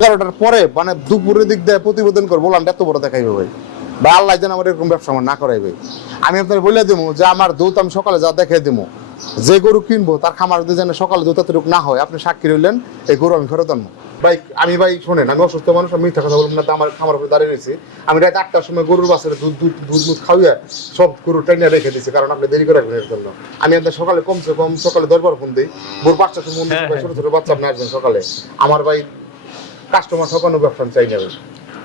এগারোটার পরে মানে দুপুরের দিক দিয়ে প্রতিবেদন করব বললাম এত বড় দেখাইবে ভাই। বা আল্লাহ যেন আমার এরকম ব্যবসা আমার না করাইবে আমি আপনার বলে দেবো যে আমার দুধ আমি সকালে যা দেখে দেবো যে গরু কিনবো তার খামার যদি যেন সকালে দুধ এতটুক না হয় আপনি সাক্ষী রইলেন এই গরু আমি ফেরত আনব। ভাই আমি ভাই শোনেন আমি অসুস্থ মানুষ আমি মিথ্যা কথা বলব না আমার খামার উপরে দাঁড়িয়ে রয়েছি। আমি রাত আটটার সময় গরুর বাসের দুধ দুধ দুধ দুধ খাওয়াইয়া সব গরু ট্রেনে রেখে দিয়েছি কারণ আপনি দেরি করে রাখবেন এর জন্য। আমি আপনার সকালে কমসে কম সকালে দশবার ফোন দিই ভোর পাঁচটার সময় দিই, হ্যাঁ, ছোট ছোট বাচ্চা আপনি আসবেন সকালে। আমার ভাই কাস্টমার ঠকানো ব্যবসা চাই না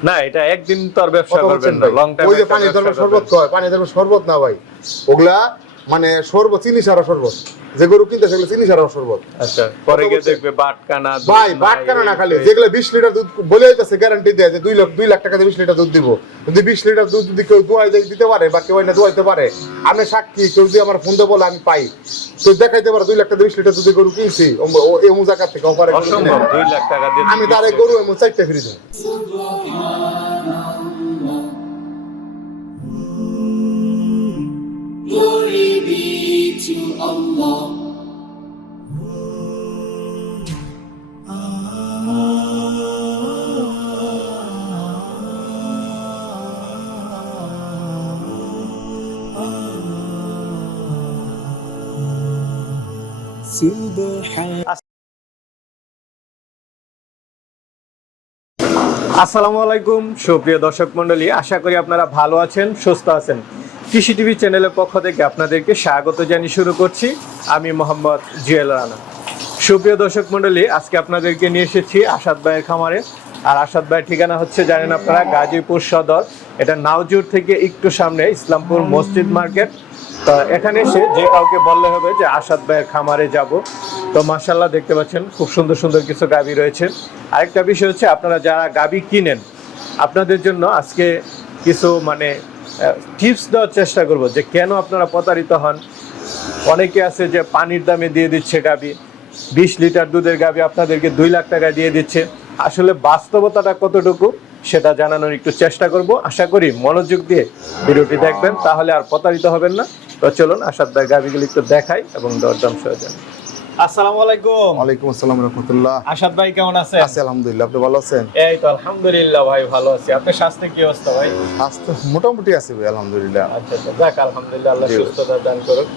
না এটা একদিন তো আর ব্যবসা করবেন না লং টাইম ওই যে পানি ধর্ম শরবত কয়? পানি ধর্ম শরবত না ভাই। ওগুলা মানে শরবত চিনি সারা শরবত। যে গরু কিনতে সেগুলো চিনি সারা শরবত। আচ্ছা পরে গিয়ে দেখবে বাটকানা ভাই নাই, বাট কেন না খালি। যেগুলো বিশ লিটার দুধ বলে যাইতেছে গ্যারান্টি দেয় যে দুই লাখ দুই লাখ টাকা দিয়ে বিশ লিটার দুধ দিব। যদি বিশ লিটার দুধ যদি কেউ দোয়াই দিয়ে দিতে পারে বা কেউ না দোয়াইতে পারে আমি সাক্ষী কেউ যদি আমার ফোন বলে আমি পাই তো দেখাইতে পারে দুই লাখ টাকা বিশ লিটার দুধ গরু কিনছি এমন জায়গা থেকে অফারে অসম্ভব দুই লাখ টাকা দিয়ে আমি তার গরু এমন চারটে ফিরে দেবো। Glory be to Allah. আসসালামু আলাইকুম সুপ্রিয় দর্শক মন্ডলী আশা করি আপনারা ভালো আছেন, সুস্থ আছেন কৃষি টিভি চ্যানেলের পক্ষ থেকে আপনাদেরকে স্বাগত জানিয়ে শুরু করছি। আমি মোহাম্মদ জুয়েল রানা। সুপ্রিয় দর্শক মণ্ডলী, আজকে আপনাদেরকে নিয়ে এসেছি আসাদ ভাইয়ের খামারে। আর আসাদ ভাইয়ের ঠিকানা হচ্ছে, জানেন আপনারা, গাজীপুর সদর। এটা নাওজুর থেকে একটু সামনে ইসলামপুর মসজিদ মার্কেট। তো এখানে এসে যে কাউকে বললে হবে যে আসাদ ভাইয়ের খামারে যাব। তো মার্শাল্লাহ দেখতে পাচ্ছেন, খুব সুন্দর সুন্দর কিছু গাবি রয়েছে। আরেকটা বিষয় হচ্ছে, আপনারা যারা গাবি কিনেন, আপনাদের জন্য আজকে কিছু মানে টিপস দেওয়ার চেষ্টা করব যে কেন আপনারা প্রতারিত হন। অনেকে আছে যে পানির দামে দিয়ে দিচ্ছে গাবি। বিশ লিটার দুধের গাবি আপনাদেরকে দুই লাখ টাকা দিয়ে দিচ্ছে। আসলে বাস্তবতাটা কতটুকু সেটা জানানোর একটু চেষ্টা করব। আশা করি মনোযোগ দিয়ে ভিডিওটি দেখবেন, তাহলে আর প্রতারিত হবেন না। তো চলুন ভাই গাবিগুলি একটু দেখাই এবং দরদাম সহ জানি আসসালামু আলাইকুম। ওয়ালাইকুম আসসালাম রহমতুল্লাহ। আসাদ ভাই কেমন আছেন? আছি আলহামদুলিল্লাহ। আপনি ভালো আছেন? এই তো আলহামদুলিল্লাহ ভাই ভালো আছি। আপনার স্বাস্থ্য কি অবস্থা ভাই? তো মোটামুটি আছি ভাই আলহামদুলিল্লাহ। আচ্ছা আচ্ছা। যাক আলহামদুলিল্লাহ আল্লাহ সুস্থতা দান করুক।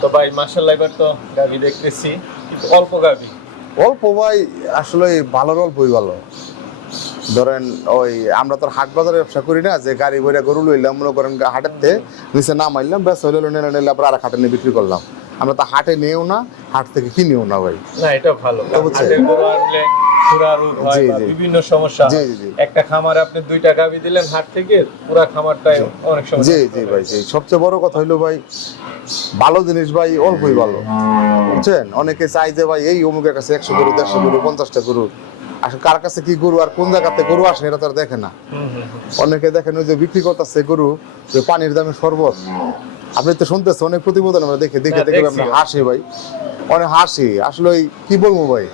তো ভাই মার্শাল্লাহ এবার তো গাভি দেখতেছি। কিন্তু অল্প গাভি। অল্প ভাই আসলে ভালোর অল্পই ভালো। ধরেন ওই আমরা তো হাট বাজারে ব্যবসা করি না যে গাড়ি বইরা গরু লইলাম মনে করেন হাটেতে নিচে নামাইলাম ব্যাস হইল নিলে নিলে আবার আর হাটে নিয়ে বিক্রি করলাম। আমরা তো হাটে নিয়েও না হাট থেকে কিনেও না ভাই। না এটা ভালো। হয় বিভিন্ন সমস্যা। জি, জি, জি। একটা খামারে আপনি দুইটা গাভি দিলেন হাট থেকে পুরা খামারটাই অনেক সময় জি জি ভাই জি। সবচেয়ে বড় কথা হইল ভাই ভালো জিনিস ভাই অল্পই ভালো। বুঝছেন? অনেকে চাই যে ভাই এই অমুকের কাছে একশো গরু দেড়শো গরু পঞ্চাশটা গরু। আসলে কার কাছে কি গরু আর কোন জায়গাতে গরু আসে এটা তারা দেখে না। অনেকে দেখেন ওই যে বিক্রি করতেছে গরু যে পানির দামে শরবত। আপনি তো শুনতেছেন অনেক প্রতিবেদন আমরা দেখে দেখে দেখে আমরা হাসি ভাই অনেক হাসি। আসলে কি বলব ভাই?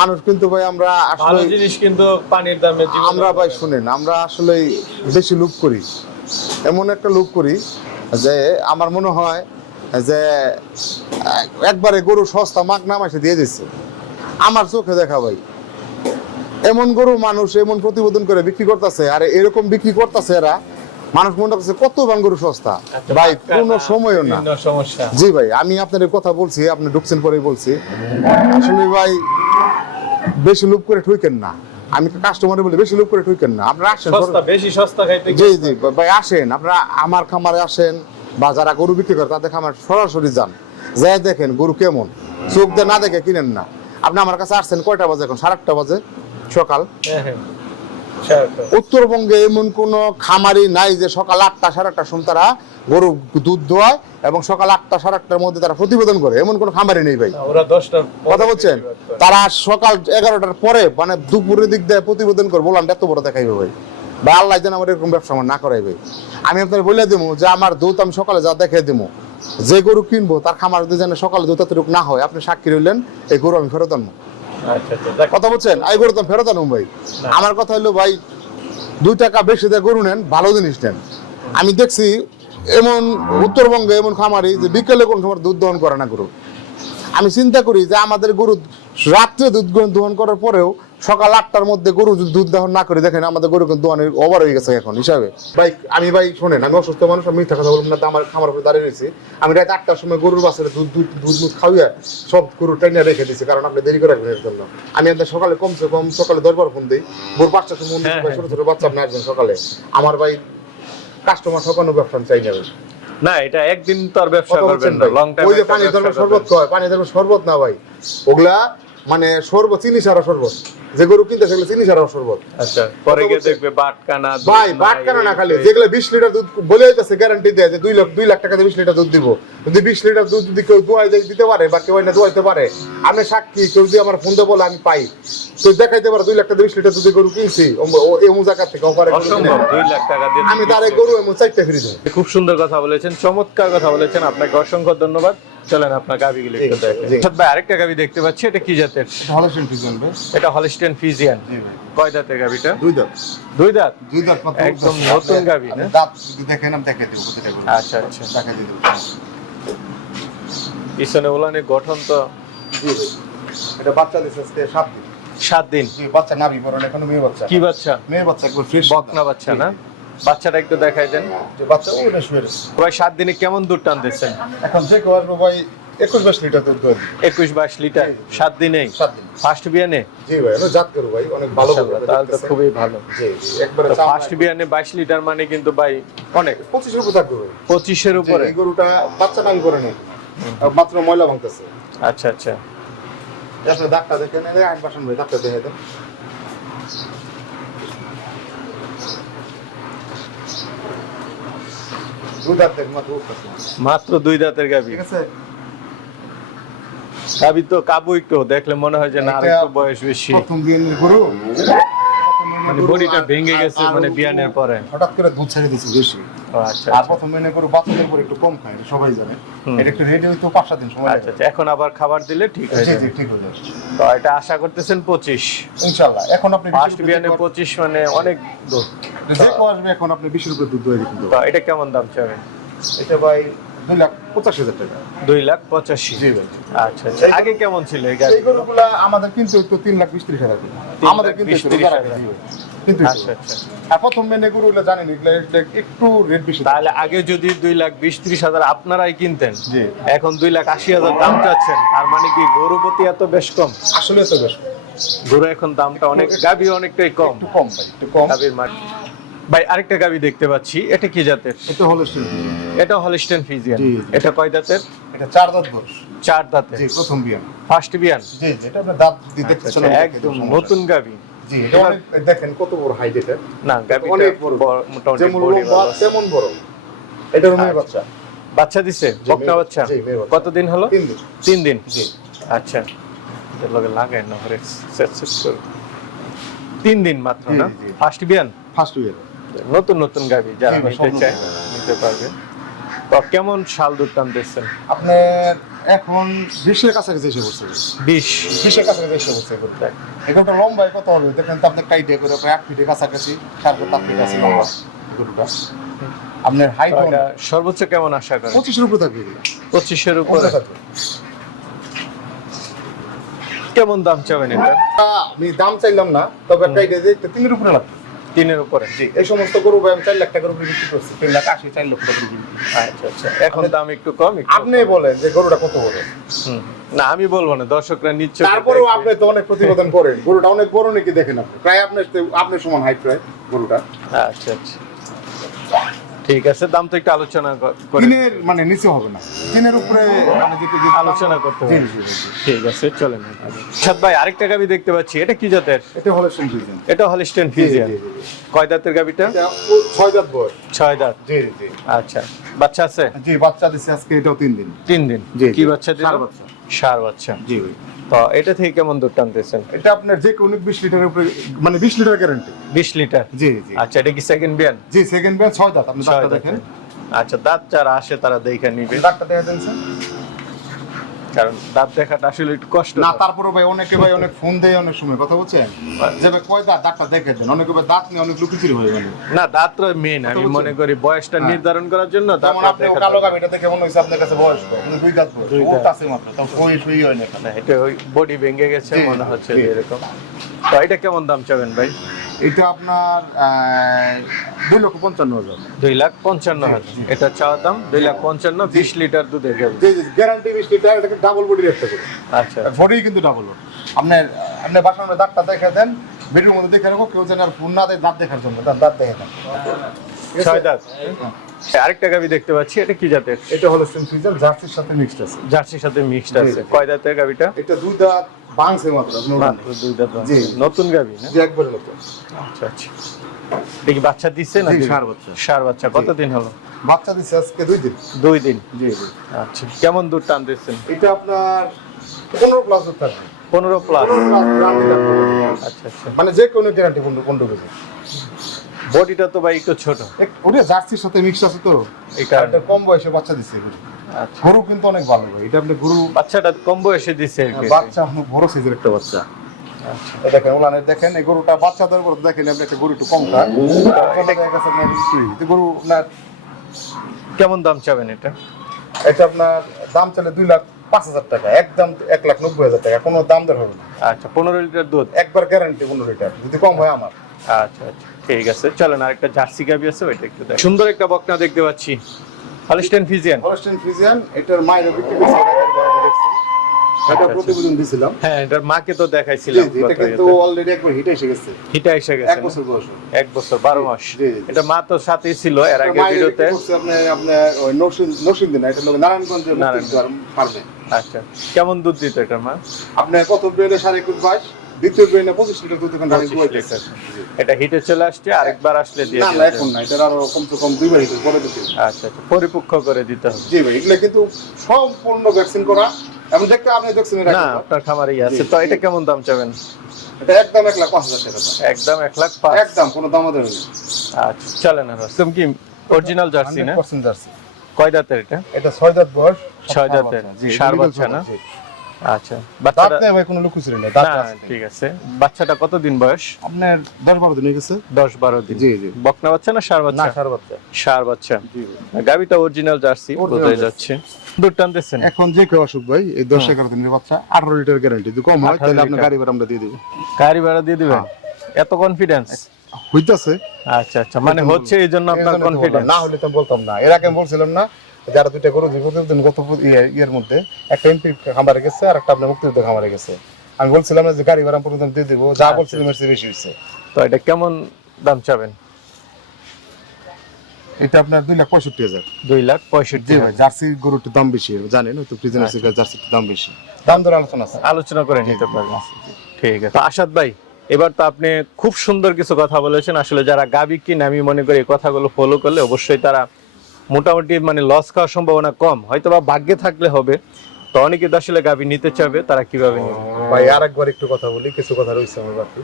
মানুষ কিন্তু ভাই আমরা আসলে জিনিস কিন্তু পানির দামে আমরা ভাই শুনেন আমরা আসলে বেশি লুপ করি। এমন একটা লুপ করি যে আমার মনে হয় যে একবারে গরু সস্তা মাগ নামাইছে দিয়ে দিচ্ছে আমার চোখে দেখা ভাই এমন গরু মানুষ এমন প্রতিবেদন করে বিক্রি করতেছে আর এরকম বিক্রি করতেছে এরা মানুষ মনে করছে কত বান গরু সস্তা? ভাই কোনো সময়ও না। সমস্যা। জি ভাই আমি আপনাদের কথা বলছি আপনি ঢুকছেন পরেই বলছি। আসলে ভাই বেশি লোভ করে ঠুইকেন না। আমি কাস্টমারে বলি বেশি লোভ করে ঠুইকেন না। আপনারা আসেন সস্তা বেশি সস্তা খাইতে জি জি ভাই আসেন আপনারা আমার খামারে আসেন বা যারা গরু বিক্রি করে তাদের খামার সরাসরি যান। যাই দেখেন গরু কেমন। চোখ দিয়ে না দেখে কিনেন না। আপনি আমার কাছে আসছেন কয়টা বাজে এখন? সাড়ে আটটা বাজে। সকাল। হ্যাঁ হ্যাঁ। উত্তরবঙ্গে এমন কোন খামারি নাই যে সকাল আটটা সাড়ে আটটার সময় তারা গরু দুধ দোয়ায় এবং সকাল আটটা সাড়ে আটটার মধ্যে তারা প্রতিবেদন করে। এমন কোন খামারি নেই ভাই। কথা বলছেন? তারা সকাল এগারোটার পরে মানে দুপুরের দিক দিয়ে প্রতিবেদন করে বললাম এত বড় দেখাইবে ভাই। বা আল্লাহ যেন আমার এরকম ব্যবসা আমার না করাইবে আমি আপনার বলে দেবো যে আমার দুধ আমি সকালে যা দেখে দেবো যে গরু কিনবো তার খামার যদি যেন সকালে দুধ না হয় আপনি সাক্ষী রইলেন এই গরু আমি ফেরত আনব। কথা বলছেন এই করতাম ফেরত আনব ভাই। আমার কথা হলো ভাই দুই টাকা বেশি দিয়ে গরু নেন ভালো জিনিস নেন। আমি দেখছি এমন উত্তরবঙ্গে এমন খামারি যে বিকেলে কোন সময় দুধ দহন করে না গরু। আমি চিন্তা করি যে আমাদের গরু রাত্রে দুধ দহন করার পরেও সকাল আটটার মধ্যে গরু যদি দুধ দহন না করে দেখেন আমাদের গরু কিন্তু অনেক ওভার হয়ে গেছে এখন হিসাবে। ভাই আমি ভাই শোনেন আমি অসুস্থ মানুষ আমি মিথ্যা কথা বলব না আমার খামার উপরে দাঁড়িয়ে রয়েছি। আমি রাত আটটার সময় গরুর বাসের দুধ দুধ দুধ দুধ খাওয়াইয়া সব গরু ট্রেনে রেখে দিয়েছি কারণ আপনি দেরি করে রাখবেন এর জন্য। আমি আপনার সকালে কমসে কম সকালে দশ বার ফোন দিই। ভোর পাঁচটার সময় অন্য হ্যাঁ, ভাই ছোট ছোট বাচ্চা আপনি আসবেন সকালে। আমার ভাই কাস্টমার ঠকানো ব্যবসা আমি চাই না ভাই। না এটা একদিন তো আর ব্যবসা করবেন না লং টাইম ওই যে পানি ধর্মের শরবত হয় পানি ধর্মের শরবত না ভাই। ওগুলা মানে শরবত চিনি সারা শরবত। যে গরু কিনতে সেগুলো চিনি শরবত। আচ্ছা পরে গিয়ে দেখবে বাটকানা দুধ ভাই না খালি যেগুলো বিশ লিটার দুধ বলে গ্যারান্টি দেয় যে দুই লাখ দুই লাখ টাকাতে বিশ লিটার দুধ দিব। যদি বিশ লিটার দুধ যদি কেউ দোয়াই দিতে পারে বা কেউ না দোয়াইতে পারে। আমি সাক্ষী কেউ যদি আমার ফোন বলে আমি পাই। তো দেখাইতে পারে দুই লাখ টাকা বিশ লিটার দুধের গরু কিনছি। এই জায়গা থেকে অফারে অসম্ভব আনে। দুই লাখ টাকা দিয়ে আমি তার গরু এমন চারটে ফিরে দেবো। খুব সুন্দর কথা বলেছেন চমৎকার কথা বলেছেন আপনাকে অসংখ্য ধন্যবাদ। চলেন আপনার গাবিগুলো একটু দেখেন। আচ্ছা ভাই আরেকটা গাবি দেখতে পাচ্ছি এটা কি জাতের? ভালো শুনতে জানবে এটা হলিস্টেন ফিজিয়ান। কয় দাঁতের গাবিটা? দুই দাঁত। দুই দাঁত? দুই দাঁত একদম নতুন আপনি না? দাঁত যদি দেখেন আমি দেখে দেবো প্রতিটা আচ্ছা আচ্ছা। দেখে দিয়ে দেবো। পিছনে ওলানের গঠন তো এটা বাচ্চা দিচ্ছে আজকে সাত দিন। সাত দিন? বাচ্চা নাবি পড়েন এখনও মেয়ে বাচ্চা কি বাচ্চা? মেয়ে বাচ্চা একবার ফ্রেশ বকনা বাচ্চা। না? বাচ্চাটা একটু দেখাই দেন। যে বাচ্চা ওটা শুয়ে রয়েছে। ভাই সাত দিনে কেমন দুধ টান টানতেছেন? এখন যে কেউ আসবে ভাই একুশ বাইশ লিটার দুধ একুশ বাইশ লিটার সাত দিনেই? ফার্স্ট বিয়ানে জি ভাই আমি জাত করু ভাই অনেক ভালো তাহলে তো খুবই ভালো। জি জি একবারে ফার্স্ট বিয়ানে বাইশ লিটার মানে কিন্তু ভাই অনেক। পঁচিশ রুপে থাকবে পঁচিশের উপরে? এই গরুটা বাচ্চা নামি করে নেই। মাত্র ময়লা ভাঙতেছে। আচ্ছা আচ্ছা। আসলে দাগটা দেখে নেই আইন বাসন ভাই দাগটা দেখে দেন দুই দাঁত দেখ মাত্র দুই দাঁতের গাবি ঠিক আছে? গাবি তো কাবু একটু দেখলে মনে হয় যে না আরেকটু বয়স বেশি। প্রথম দিন গরু। মানে বডিটা ভেঙে গেছে মানে বিয়ানের পরে। হঠাৎ করে দুধ ছেড়ে দিচ্ছে বেশি। আচ্ছা আর আচ্ছা। প্রথম বিয়ানের গরু বাচ্চাদের পর একটু কম খায় সবাই জানে। এটা একটু রেডি হইতে পাঁচ সাত দিন সময় আচ্ছা আচ্ছা এখন আবার খাবার দিলে ঠিক হয়ে যাবে। ঠিক হয়ে যাবে। তো এটা আশা করতেছেন পঁচিশ। ইনশাল্লাহ এখন আপনি ফার্স্ট বিয়ানে পঁচিশ মানে অনেক দুধ। আসবে এখন আপনি বিশের উপরে দুধ দই কিন্তু তো এটা কেমন দাম চাবেন? এটা ভাই দুই লাখ পঁচাশ হাজার টাকা। দুই লাখ পঁচাশি। জি ভাই। আচ্ছা আচ্ছা। আগে কেমন ছিল এই গাড়ি আমাদের কিন্তু তো তিন লাখ বিশ ত্রিশ হাজার আমাদের কিন্তু আচ্ছা আচ্ছা। প্রথম মেনে গরুগুলো জানেন এগুলো এগুলো একটু রেট বেশি। তাহলে আগে যদি দুই লাখ বিশ ত্রিশ হাজার আপনারাই কিনতেন জি। এখন দুই লাখ আশি হাজার দাম চাচ্ছেন। তার মানে কি গরুপতি এত বেশ কম? আসলে তো বেশ গরু এখন দামটা অনেক গাবি অনেকটাই কম। কম ভাই একটু কম। গাবির মান ভাই আরেকটা গাবি দেখতে পাচ্ছি। এটা কি জাতের? এটা হলো স্টিল। এটা হলিস্টেন ফিজিয়ান এটা কয় দাঁতের এটা চার দাঁত বয়স। চার দাঁতে জি প্রথম বিয়ান। ফার্স্ট বিয়ান? জি এটা আপনার দাঁত দিয়ে আচ্ছা, দেখতেছেন আচ্ছা, দেখে একদম নতুন গাবি। জি এটা দেখেন কত বড় হাইট এটা। না গাবিটা অনেক বড়। মোটামুটি বডি তেমন বড়। এটা মেয়ে আচ্ছা। বাচ্চা। বাচ্চা দিছে? বকনা বাচ্চা? কতদিন হলো? তিন দিন। তিন দিন? জি। আচ্ছা। লগে লাগাই না হরে সেট সেট করে। তিন দিন মাত্র না? ফার্স্ট বিয়ান? ফার্স্ট ইয়ার নতুন নতুন গাবি যারা নিতে চায় নিতে পারবে। তো কেমন শাল দুধ টান দিচ্ছেন আপনার এখন বিশের কাছাকাছি এসে পড়ছে। বিশ। বিশের কাছাকাছি এসে পড়ছে এখন। তো লম্বায় কত হবে? দেখেন তো আপনার কাইটে করে প্রায় এক ফিটের কাছাকাছি সাড়ে সাত ফিট আছে লম্বা গরুটা। আপনার হাইট সর্বোচ্চ কেমন আশা করেন? পঁচিশের উপরে থাকবে। পঁচিশের উপরে। থাকবে। কেমন দাম চাবেন এটা? আমি দাম চাইলাম না তবে দেখতে তিনের উপরে লাগবে। তিনের উপরে। জি এই সমস্ত গরু ব্যায়াম আমি চার লাখ টাকার উপরে বিক্রি করছি তিন লাখ আশি চার লক্ষ। আচ্ছা আচ্ছা। এখন দাম একটু কম আপনি বলেন যে গরুটা কত হবে না আমি বলব না দর্শকরা নিচ্ছে তারপরেও আপনি তো অনেক প্রতিবেদন করেন গরুটা অনেক বড় নাকি দেখেন আপনি? প্রায় আপনার আপনার সমান হাইট প্রায় গরুটা। আচ্ছা আচ্ছা। ঠিক আছে দাম তো একটু আলোচনা ক- করে তিনের মানে নিচে হবে না। তিনের উপরে মানে যেটা যেটা আলোচনা করতে হবে। ঠিক আছে চলেন। সাদ ভাই আরেকটা গাবি দেখতে পাচ্ছি এটা কি জাতের? এটা হলো সিনফিউশন এটা হলিস্টেন ফিজিয়ান। কয় দাঁতের গাবিটা? এটা ছয় দাঁত বয়স। ছয় দাঁত। জি জি। আচ্ছা বাচ্চা আছে? জি বাচ্চা দিছে আজকে এটাও তিন দিন। তিন দিন। জি, কি। বাচ্চা দিল? ষাঁড় বাচ্চা। সার বাচ্চা জি ভাই। তো এটা থেকে কেমন দুধ টানতেছেন? এটা আপনার যে কোনো বিশ লিটারের উপরে মানে বিশ লিটার গ্যারান্টি বিশ লিটার? জি জি। আচ্ছা এটা কি সেকেন্ড বিয়ান জি সেকেন্ড বিয়ান ছয় দাঁত। আপনি দাঁতটা দেখেন। আচ্ছা দাঁত যারা আসে তারা দেখে নিবে। দাঁতটা দেখে দেন স্যার কারণ দাঁত দেখাটা আসলে একটু কষ্ট। না। তারপরে ভাই অনেকে ভাই অনেক ফোন দেয় অনেক সময় কথা বলছেন যে ভাই কয় দাঁত দাঁতটা দেখে দেন। অনেকে ভাই দাঁত নিয়ে অনেক লুকিচিরি হয়ে গেল। না দাঁতটা মেন আমি মনে করি বয়সটা হ্যাঁ। নির্ধারণ করার জন্য যেমন আপনি কালো। গাভি এটা দেখে মনে হয়েছে আপনার কাছে বয়স কিন্তু দুই দাঁত দুই দাঁত। আছে মাত্র তাও ওই শুই হয় না এটা ওই বডি ভেঙে গেছে মনে হচ্ছে এরকম। তো এটা কেমন দাম চাবেন ভাই? এটা আপনার আহ, দুই লক্ষ পঞ্চান্ন হাজার। দুই লাখ পঞ্চান্ন হাজার। এটা চাওয়া দাম দুই লাখ পঞ্চান্ন বিশ লিটার দুধের গ্যারান্টি বিশ লিটার এটাকে ডাবল বডি রাখতে করে আচ্ছা বডি কিন্তু ডাবল আপনার আপনার বাসার মধ্যে দাঁতটা দেখে দেন বেডরুম মধ্যে দেখে রাখো কেউ যেন আর ফোন না দেয় দাঁত দেখার জন্য দাঁত দেখে দেন। ছয় দাঁত। আরেকটা গাভী দেখতে পাচ্ছি এটা কি জাতের? এটা ফ্রিজার জার্সির সাথে মিক্সড আছে। জার্সির সাথে মিক্সড আছে। কয় দাঁতের এটা দুই দাঁত বাংছে মাত্র মাত্র দুই দাঁত জি। নতুন না? একবার মতো। আচ্ছা আচ্ছা। কি বাচ্চা দিচ্ছে না জি, দিবে? বাচ্চা। ষাঁড় বাচ্চা। কতদিন হলো? বাচ্চা দিচ্ছে আজকে দুই দিন। দুই দিন? জি জি। আচ্ছা কেমন দুধ টান দিচ্ছেন এটা আপনার পনেরো প্লাস পনেরো প্লাস প্লাস আচ্ছা আচ্ছা। মানে যে কোনো গ্যারান্টি পনেরো পনেরো কেজি বডিটা তো ভাই একটু ছোট। ওটা জার্সির সাথে মিক্স আছে তো। এটা কম বয়সে বাচ্চা দিচ্ছে গরু। আচ্ছা। গরু কিন্তু অনেক ভালো ভাই। এটা আপনি গরু বাচ্চাটা কম বয়সে দিচ্ছে আর কি। বাচ্চা অনেক বড় সাইজের একটা বাচ্চা। আচ্ছা। দেখেন ওলানের দেখেন এই গরুটা বাচ্চা দেওয়ার পর দেখেন আপনি একটা গরু একটু কম। তো গরু আপনার কেমন দাম চাবেন এটা? এটা আপনার দাম চলে দুই লাখ পাঁচ হাজার টাকা। একদম এক লাখ নব্বই হাজার টাকা। কোনো দাম দর হবে না। আচ্ছা পনেরো লিটার দুধ। একবার গ্যারান্টি পনেরো লিটার। যদি কম হয় আমার। আচ্ছা আচ্ছা ঠিক আছে। চলেন আরেকটা জার্সি গাবি আছে ওইটা একটু দেখ সুন্দর একটা বকনা দেখতে পাচ্ছি। হলস্টেন ফিজিয়ান হলস্টেন ফিজিয়ান এটার মায়ের বিক্রি করছে এটা একবার বরাবর দেখছি। এটা আচ্ছা। প্রতিবেদন দিছিলাম। হ্যাঁ এটার মাকে তো দেখাইছিলাম এটা কিন্তু অলরেডি একবার হিট এসে গেছে। হিটা এসে গেছে না? বছর বয়স এক বছর বারো মাস। জি, জি। এটা মা তো সাথেই ছিল এর আগে ভিডিওতে। আপনার আপনার ওই নরসিং নরসিংদী না এটা লোক নারায়ণগঞ্জে। পারবে আচ্ছা কেমন দুধ দিত এটা মা? আপনার কত সাড়ে একুশ বাইশ দ্বিতীয় ব্রেনে পঁচিশ লিটার দুধ এখন রানিং 25 বই লিটার। এটা হিটে চলে আসছে আরেকবার আসলে দিয়ে না। এখন না আরও কমসে কম দুইবার হিট পরে দিতে আচ্ছা আচ্ছা পরিপক্ষ করে দিতে হবে। জি ভাই এগুলো কিন্তু সম্পূর্ণ ভ্যাকসিন করা এবং দেখতে আপনি দেখছেন এটা না আপনার খামারেই আছে। তো এটা কেমন দাম চাবেন? এটা একদম এক লাখ পাঁচ হাজার টাকা একদম এক লাখ পাঁচ। একদম কোনো দাম আমাদের নেই আচ্ছা চলেন আর। তুমি কি অরিজিনাল জার্সি না? 100% জার্সি। কয় দাঁতের এটা? এটা ছয় দাঁত বয়স ছয় দাঁতের, জি, সার বাচ্চা না? আচ্ছা বাচ্চাটা ভাই কোনো লুকু ছিল দাঁত আছে। ঠিক আছে। বাচ্চাটা কতদিন বয়স? আপনার দশ বারো দিন হয়ে গেছে। দশ বারো দিন। জি জি। বকনা বাচ্চা না সার না সার বাচ্চা। সার বাচ্চা। জি গাবিটা অরিজিনাল জার্সি বোঝাই যাচ্ছে। দুধ টানতেছেন? এখন যে কেউ আসুক ভাই এই দশ এগারো দিনের বাচ্চা আঠারো লিটার গ্যারান্টি যদি কম হয় তাহলে আপনার গাড়ি ভাড়া আমরা দিয়ে দিবো। গাড়ি ভাড়া দিয়ে দিবেন? এত কনফিডেন্স হইতাছে। আচ্ছা আচ্ছা। মানে হচ্ছে এই জন্য আপনার কনফিডেন্স না হলে তো বলতাম না। এর আগে বলছিলাম না যারা দুইটা গরু প্রতিদিন গত ইয়ে- ইয়ের মধ্যে একটা এমপি খামারে গেছে আর একটা আপনার মুক্তিযুদ্ধ খামারে গেছে। আমি বলছিলাম না যে গাড়ি ভাড়া প্রতিদিন দিয়ে দিব যা আচ্ছা। বলছিলাম এর বেশি হয়েছে। তো এটা কেমন দাম চাবেন? এটা আপনার দুই লাখ পঁয়ষট্টি হাজার। দুই লাখ পঁয়ষট্টি ভাই জার্সি গরুটির দাম বেশি জানেন? তো ফ্রিজের জার্সির দাম বেশি। দাম দর আলোচনা আছে। আলোচনা করে নিতে পারবেন ঠিক আছে। তো আসাদ ভাই এবার তো আপনি খুব সুন্দর কিছু কথা বলেছেন। আসলে যারা গাবি কিনে আমি মনে করি এই কথাগুলো ফলো করলে অবশ্যই তারা মোটামুটি মানে লস খাওয়ার সম্ভাবনা কম। হয়তো বা ভাগ্যে থাকলে হবে তো অনেকে আসলে গাবি নিতে চাবে তারা কীভাবে নেবে? ভাই আরেকবার একটু কথা বলি কিছু কথা রয়েছে আমার বাকি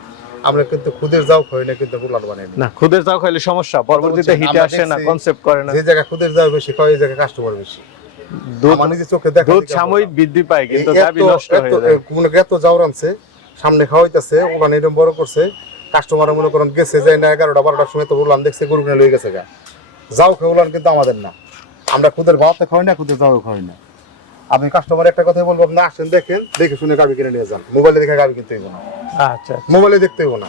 আমরা কিন্তু খুদের যাও খাই না কিন্তু বুলাট বানাই না। খুদের চাও খাইলে সমস্যা পরবর্তীতে হিটে আসে না কনসেপ্ট করে না। যে জায়গায় খুদের যাও বেশি খাওয়া এই জায়গায় কাস্টমার বেশি। দুধ চোখে দেখা দুধ সাময়িক বৃদ্ধি পায় কিন্তু গাবি নষ্ট হয়ে যায়। কোনো এত যাও রানছে সামনে খাওয়াইতেছে ওখানে এরকম বড় করছে কাস্টমার মনে করেন গেছে যায় না এগারোটা বারোটার সময় তো উলান দেখছে গরু কিনে লয়ে গেছে গা। যাও খেয়ে উলান কিন্তু আমাদের না। আমরা খুদের বাবাতে খাই না খুদের যাও খাই না। আপনি কাস্টমার একটা কথাই বলব আপনি আসেন দেখেন দেখে শুনে গাবি কিনে নিয়ে যান। মোবাইলে দেখে গাবি কিনতে হইব না। আচ্ছা মোবাইলে দেখতে হইব না।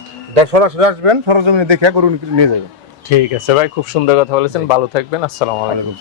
সরাসরি আসবেন সরাসরি দেখে গরু নিয়ে যাবেন। ঠিক আছে ভাই খুব সুন্দর কথা বলেছেন ভালো থাকবেন আসসালামু আলাইকুম।